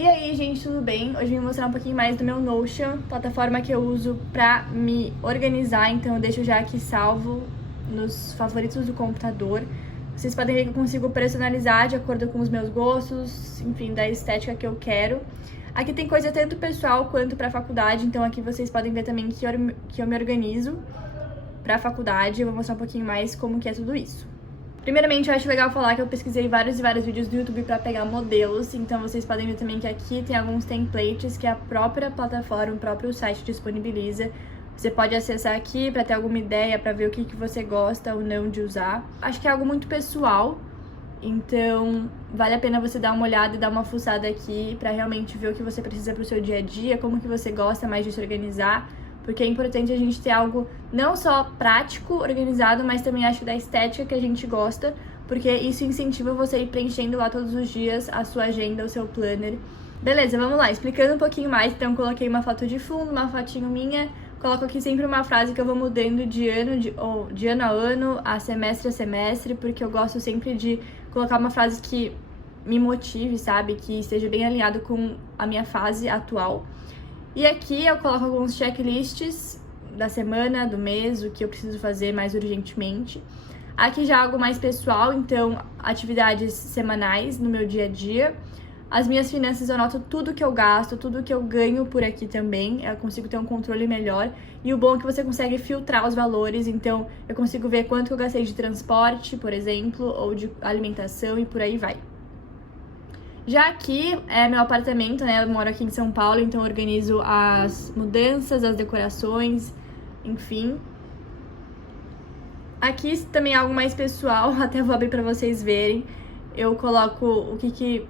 E aí, gente, tudo bem? Hoje eu vim mostrar um pouquinho mais do meu Notion, plataforma que eu uso pra me organizar, então eu deixo já aqui salvo nos favoritos do computador. Vocês podem ver que eu consigo personalizar de acordo com os meus gostos, enfim, da estética que eu quero. Aqui tem coisa tanto pessoal quanto pra faculdade, então aqui vocês podem ver também que eu me organizo pra faculdade. Eu vou mostrar um pouquinho mais como que é tudo isso. Primeiramente, eu acho legal falar que eu pesquisei vários vídeos do YouTube para pegar modelos, então vocês podem ver também que aqui tem alguns templates que a própria plataforma, o próprio site disponibiliza. Você pode acessar aqui para ter alguma ideia, para ver o que você gosta ou não de usar. Acho que é algo muito pessoal, então vale a pena você dar uma olhada e dar uma fuçada aqui para realmente ver o que você precisa para o seu dia a dia, como que você gosta mais de se organizar. Porque é importante a gente ter algo não só prático, organizado, mas também acho da estética que a gente gosta, porque isso incentiva você a ir preenchendo lá todos os dias a sua agenda, o seu planner. Beleza, vamos lá, explicando um pouquinho mais, então coloquei uma foto de fundo, uma fotinho minha, coloco aqui sempre uma frase que eu vou mudando de ano a ano, a semestre, porque eu gosto sempre de colocar uma frase que me motive, sabe, que esteja bem alinhado com a minha fase atual. E aqui eu coloco alguns checklists da semana, do mês, o que eu preciso fazer mais urgentemente. Aqui já algo mais pessoal, então atividades semanais no meu dia a dia. As minhas finanças eu anoto tudo que eu gasto, tudo que eu ganho por aqui também. Eu consigo ter um controle melhor. E o bom é que você consegue filtrar os valores, então eu consigo ver quanto que eu gastei de transporte, por exemplo, ou de alimentação e por aí vai. Já aqui é meu apartamento, né? Eu moro aqui em São Paulo, então eu organizo as mudanças, as decorações, enfim. Aqui também é algo mais pessoal, até vou abrir pra vocês verem. Eu coloco o que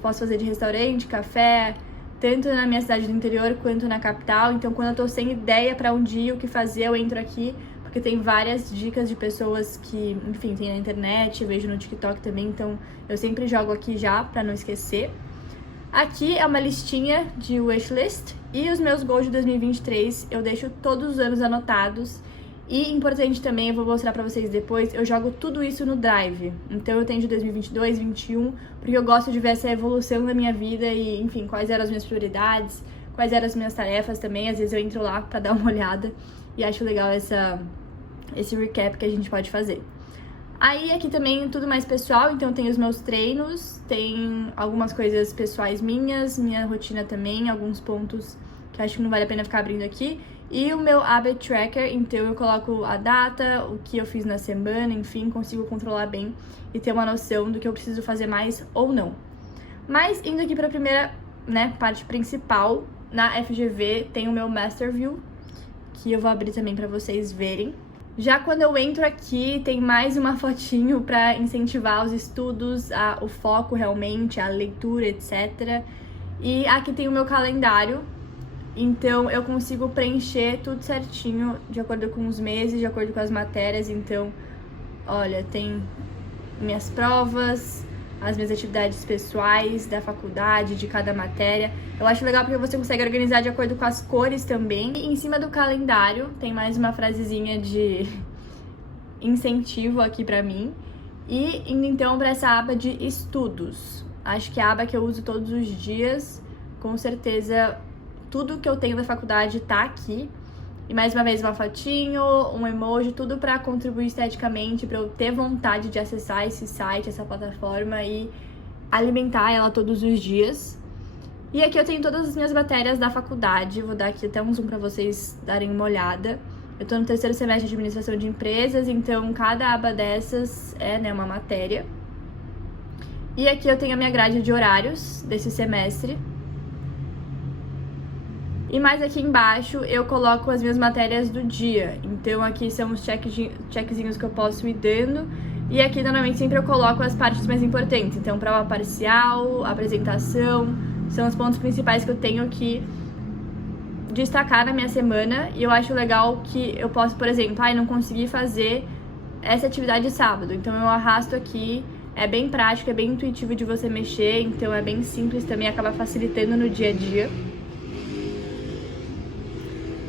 posso fazer de restaurante, café, tanto na minha cidade do interior quanto na capital. Então, quando eu tô sem ideia pra um dia o que fazer, eu entro aqui, porque tem várias dicas de pessoas que, enfim, tem na internet, eu vejo no TikTok também, então eu sempre jogo aqui já pra não esquecer. Aqui é uma listinha de wishlist e os meus goals de 2023 eu deixo todos os anos anotados. E importante também, eu vou mostrar pra vocês depois, eu jogo tudo isso no Drive. Então eu tenho de 2022, 2021, porque eu gosto de ver essa evolução da minha vida e, enfim, quais eram as minhas prioridades, quais eram as minhas tarefas também. Às vezes eu entro lá pra dar uma olhada e acho legal esse recap que a gente pode fazer. Aí aqui também tudo mais pessoal, então tem os meus treinos, tem algumas coisas pessoais minhas, minha rotina também, alguns pontos que acho que não vale a pena ficar abrindo aqui. E o meu habit tracker, então eu coloco a data, o que eu fiz na semana, enfim, consigo controlar bem e ter uma noção do que eu preciso fazer mais ou não. Mas indo aqui para a primeira, parte principal, na FGV tem o meu Master View, que eu vou abrir também para vocês verem. Já quando eu entro aqui, tem mais uma fotinho para incentivar os estudos, o foco realmente, a leitura, etc. E aqui tem o meu calendário, então eu consigo preencher tudo certinho, de acordo com os meses, de acordo com as matérias. Então, olha, tem minhas provas, as minhas atividades pessoais da faculdade, de cada matéria. Eu acho legal porque você consegue organizar de acordo com as cores também. E em cima do calendário tem mais uma frasezinha de incentivo aqui pra mim. E indo então pra essa aba de estudos. Acho que é a aba que eu uso todos os dias. Com certeza tudo que eu tenho da faculdade tá aqui. E mais uma vez uma fotinho, um emoji, tudo pra contribuir esteticamente, pra eu ter vontade de acessar esse site, essa plataforma e alimentar ela todos os dias. E aqui eu tenho todas as minhas matérias da faculdade, vou dar aqui até um zoom pra vocês darem uma olhada. Eu tô no terceiro semestre de administração de empresas, então cada aba dessas é, uma matéria. E aqui eu tenho a minha grade de horários desse semestre. E mais aqui embaixo eu coloco as minhas matérias do dia. Então aqui são os checkzinhos que eu posso ir dando. E aqui normalmente sempre eu coloco as partes mais importantes. Então prova parcial, apresentação, são os pontos principais que eu tenho que destacar na minha semana. E eu acho legal que eu posso, por exemplo, não consegui fazer essa atividade sábado. Então eu arrasto aqui, é bem prático, é bem intuitivo de você mexer. Então é bem simples também, acaba facilitando no dia a dia.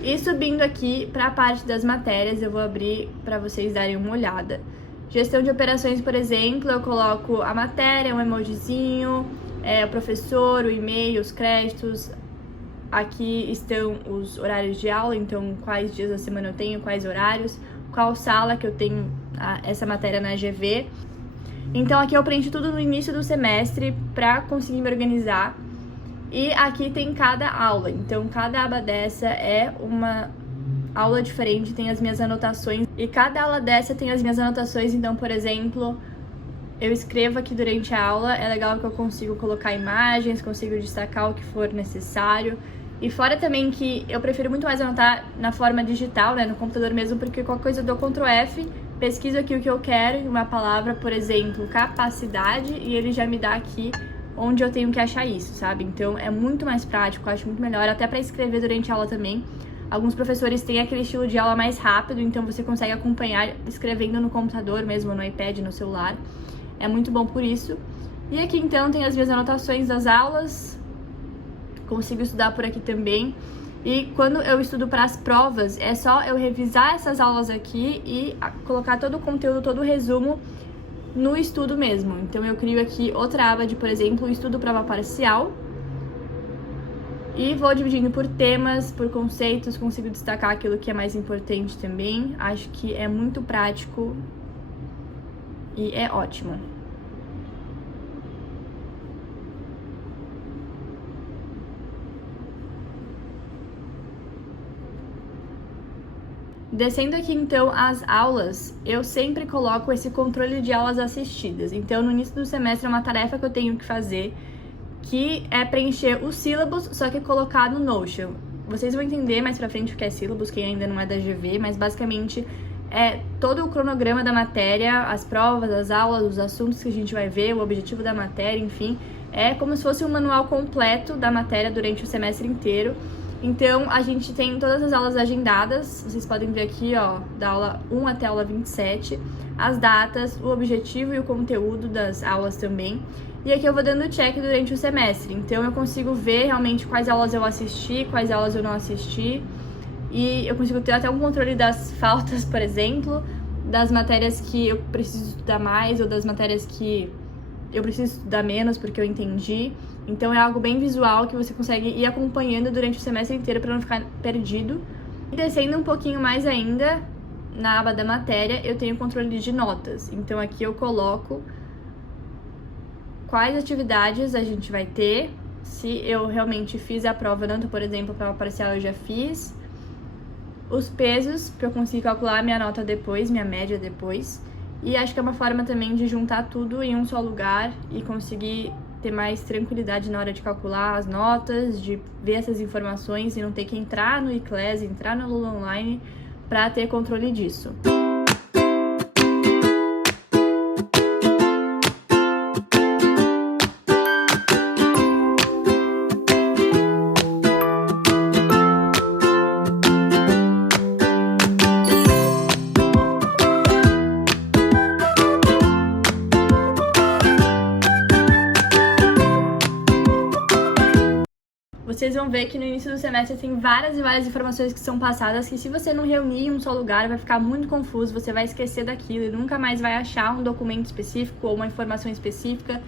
E subindo aqui para a parte das matérias, eu vou abrir para vocês darem uma olhada. Gestão de operações, por exemplo, eu coloco a matéria, um emojizinho, o professor, o e-mail, os créditos. Aqui estão os horários de aula, então quais dias da semana eu tenho, quais horários, qual sala que eu tenho essa matéria na GV. Então aqui eu preencho tudo no início do semestre para conseguir me organizar. E aqui tem cada aula, então cada aba dessa é uma aula diferente, tem as minhas anotações. E cada aula dessa tem as minhas anotações, então, por exemplo, eu escrevo aqui durante a aula, é legal que eu consigo colocar imagens, consigo destacar o que for necessário. E fora também que eu prefiro muito mais anotar na forma digital, né, no computador mesmo, porque qualquer coisa eu dou Ctrl F, pesquiso aqui o que eu quero em uma palavra, por exemplo, capacidade, e ele já me dá aqui onde eu tenho que achar isso, sabe? Então é muito mais prático, eu acho muito melhor, até para escrever durante a aula também. Alguns professores têm aquele estilo de aula mais rápido, então você consegue acompanhar escrevendo no computador mesmo, no iPad, no celular. É muito bom por isso. E aqui então tem as minhas anotações das aulas, consigo estudar por aqui também. E quando eu estudo para as provas, é só eu revisar essas aulas aqui e colocar todo o conteúdo, todo o resumo no estudo mesmo. Então eu crio aqui outra aba de, por exemplo, estudo prova parcial. E vou dividindo por temas, por conceitos, consigo destacar aquilo que é mais importante também. Acho que é muito prático e é ótimo. Descendo aqui então as aulas, eu sempre coloco esse controle de aulas assistidas. Então no início do semestre é uma tarefa que eu tenho que fazer, que é preencher os sílabos, só que colocar no Notion. Vocês vão entender mais pra frente o que é sílabus, quem ainda não é da GV, mas basicamente é todo o cronograma da matéria, as provas, as aulas, os assuntos que a gente vai ver, o objetivo da matéria, enfim. É como se fosse um manual completo da matéria durante o semestre inteiro. Então, a gente tem todas as aulas agendadas, vocês podem ver aqui, ó, da aula 1 até a aula 27, as datas, o objetivo e o conteúdo das aulas também. E aqui eu vou dando check durante o semestre, então eu consigo ver realmente quais aulas eu assisti, quais aulas eu não assisti. E eu consigo ter até um controle das faltas, por exemplo, das matérias que eu preciso estudar mais ou das matérias que eu preciso estudar menos porque eu entendi. Então é algo bem visual que você consegue ir acompanhando durante o semestre inteiro para não ficar perdido. E descendo um pouquinho mais ainda, na aba da matéria, eu tenho controle de notas. Então aqui eu coloco quais atividades a gente vai ter, se eu realmente fiz a prova, tanto, por exemplo, a prova parcial eu já fiz, os pesos, para eu conseguir calcular a minha nota depois, minha média depois. E acho que é uma forma também de juntar tudo em um só lugar e conseguir ter mais tranquilidade na hora de calcular as notas, de ver essas informações e não ter que entrar no eClass, entrar no Lula Online para ter controle disso. Vocês vão ver que no início do semestre tem várias e várias informações que são passadas que se você não reunir em um só lugar vai ficar muito confuso, você vai esquecer daquilo e nunca mais vai achar um documento específico ou uma informação específica.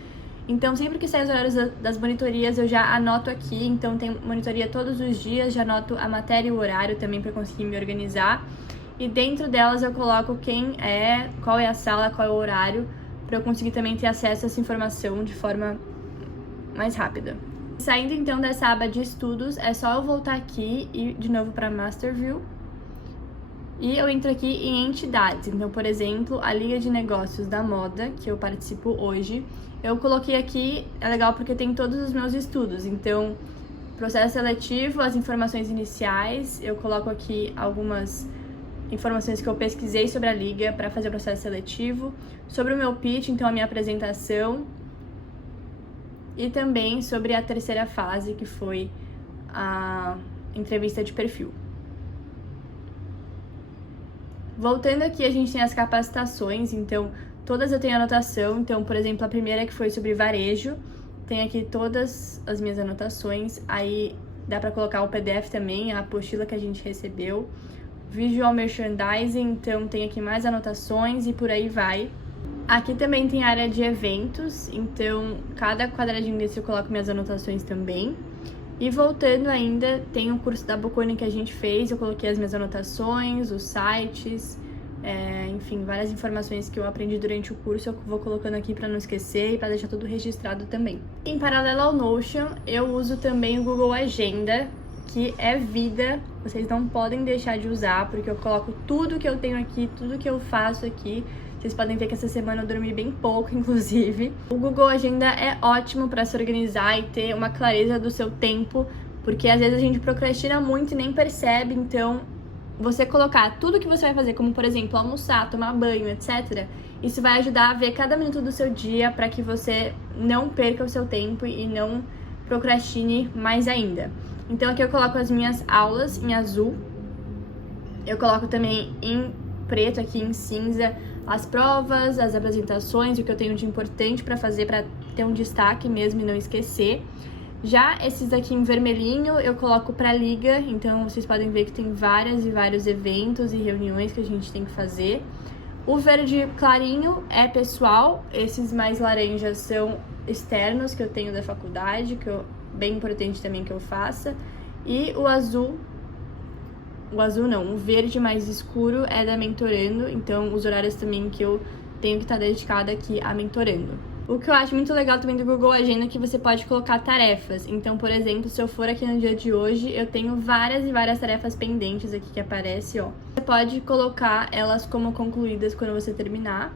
Então sempre que saem os horários das monitorias eu já anoto aqui, então tem monitoria todos os dias, já anoto a matéria e o horário também para conseguir me organizar. E dentro delas eu coloco quem é, qual é a sala, qual é o horário, para eu conseguir também ter acesso a essa informação de forma mais rápida. Saindo então dessa aba de estudos, é só eu voltar aqui e de novo para Master View. E eu entro aqui em entidades. Então, por exemplo, a Liga de Negócios da Moda, que eu participo hoje, eu coloquei aqui, é legal porque tem todos os meus estudos. Então, processo seletivo, as informações iniciais, eu coloco aqui algumas informações que eu pesquisei sobre a Liga para fazer o processo seletivo, sobre o meu pitch, então a minha apresentação, e também sobre a terceira fase, que foi a entrevista de perfil. Voltando aqui, a gente tem as capacitações, então todas eu tenho anotação. Então, por exemplo, a primeira que foi sobre varejo, tem aqui todas as minhas anotações. Aí dá para colocar o PDF também, a apostila que a gente recebeu. Visual Merchandising, então tem aqui mais anotações e por aí vai. Aqui também tem área de eventos, então cada quadradinho desse eu coloco minhas anotações também. E voltando ainda, tem o curso da Bocconi que a gente fez, eu coloquei as minhas anotações, os sites, enfim, várias informações que eu aprendi durante o curso eu vou colocando aqui para não esquecer e para deixar tudo registrado também. Em paralelo ao Notion, eu uso também o Google Agenda, que é vida, vocês não podem deixar de usar, porque eu coloco tudo que eu tenho aqui, tudo que eu faço aqui. Vocês podem ver que essa semana eu dormi bem pouco, inclusive. O Google Agenda é ótimo para se organizar e ter uma clareza do seu tempo, porque às vezes a gente procrastina muito e nem percebe, então você colocar tudo que você vai fazer, como por exemplo, almoçar, tomar banho, etc., isso vai ajudar a ver cada minuto do seu dia para que você não perca o seu tempo e não procrastine mais ainda. Então aqui eu coloco as minhas aulas em azul, eu coloco também em preto, aqui em cinza, as provas, as apresentações, o que eu tenho de importante para fazer, para ter um destaque mesmo e não esquecer. Já esses aqui em vermelhinho eu coloco para liga, então vocês podem ver que tem vários e vários eventos e reuniões que a gente tem que fazer. O verde clarinho é pessoal, esses mais laranjas são externos que eu tenho da faculdade, que é bem importante também que eu faça. E o azul não, o verde mais escuro é da mentorando, então os horários também que eu tenho que estar dedicada aqui a mentorando. O que eu acho muito legal também do Google Agenda é que você pode colocar tarefas. Então, por exemplo, se eu for aqui no dia de hoje, eu tenho várias e várias tarefas pendentes aqui que aparece, ó. Você pode colocar elas como concluídas quando você terminar.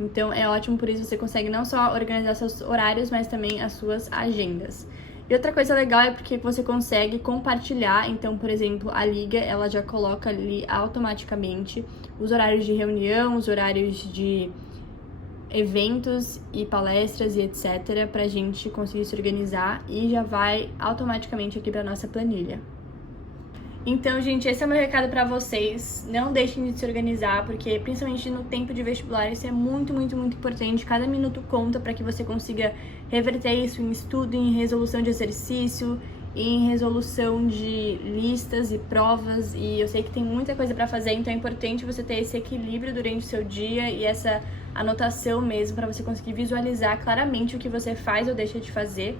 Então, é ótimo, por isso você consegue não só organizar seus horários, mas também as suas agendas. E outra coisa legal é porque você consegue compartilhar, então, por exemplo, a liga, ela já coloca ali automaticamente os horários de reunião, os horários de eventos e palestras e etc, pra gente conseguir se organizar e já vai automaticamente aqui pra nossa planilha. Então, gente, esse é o meu recado pra vocês. Não deixem de se organizar, porque principalmente no tempo de vestibular isso é muito, muito, muito importante. Cada minuto conta para que você consiga reverter isso em estudo, em resolução de exercício, em resolução de listas e provas. E eu sei que tem muita coisa pra fazer, então é importante você ter esse equilíbrio durante o seu dia e essa anotação mesmo, para você conseguir visualizar claramente o que você faz ou deixa de fazer.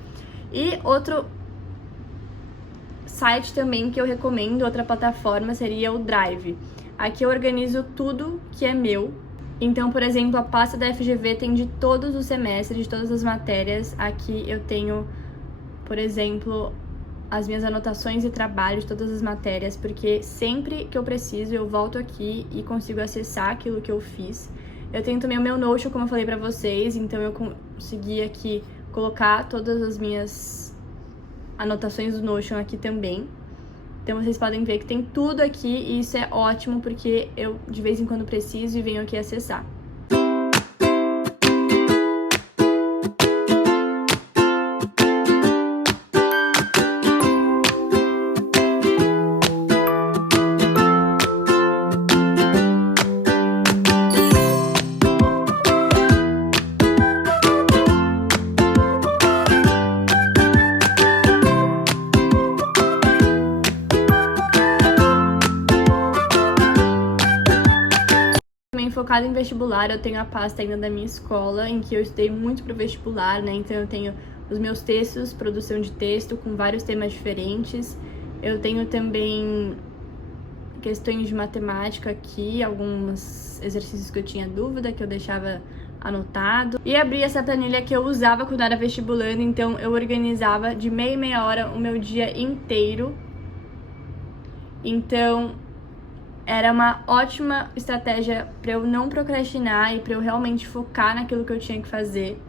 E outro site também que eu recomendo, outra plataforma, seria o Drive. Aqui eu organizo tudo que é meu. Então, por exemplo, a pasta da FGV tem de todos os semestres, de todas as matérias. Aqui eu tenho, por exemplo, as minhas anotações e trabalhos de todas as matérias, porque sempre que eu preciso eu volto aqui e consigo acessar aquilo que eu fiz. Eu tenho também o meu Notion, como eu falei pra vocês, então eu consegui aqui colocar todas as minhas anotações do Notion aqui também. Então vocês podem ver que tem tudo aqui e isso é ótimo porque eu de vez em quando preciso e venho aqui acessar. Focado em vestibular, eu tenho a pasta ainda da minha escola, em que eu estudei muito pro vestibular, né? Então eu tenho os meus textos, produção de texto, com vários temas diferentes. Eu tenho também questões de matemática aqui, alguns exercícios que eu tinha dúvida, que eu deixava anotado. E abri essa planilha que eu usava quando era vestibulando, então eu organizava de meia em meia hora o meu dia inteiro. Então era uma ótima estratégia para eu não procrastinar e para eu realmente focar naquilo que eu tinha que fazer.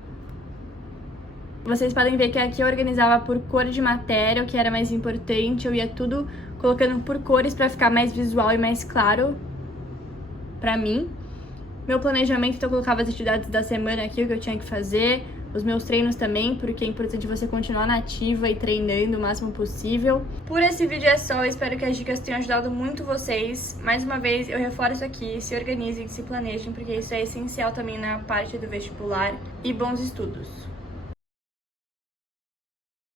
Vocês podem ver que aqui eu organizava por cor de matéria, o que era mais importante. Eu ia tudo colocando por cores para ficar mais visual e mais claro para mim. Meu planejamento, então eu colocava as atividades da semana aqui, o que eu tinha que fazer. Os meus treinos também, porque é importante você continuar na ativa e treinando o máximo possível. Por esse vídeo é só, espero que as dicas tenham ajudado muito vocês. Mais uma vez, eu reforço aqui, se organizem, se planejem, porque isso é essencial também na parte do vestibular. E bons estudos!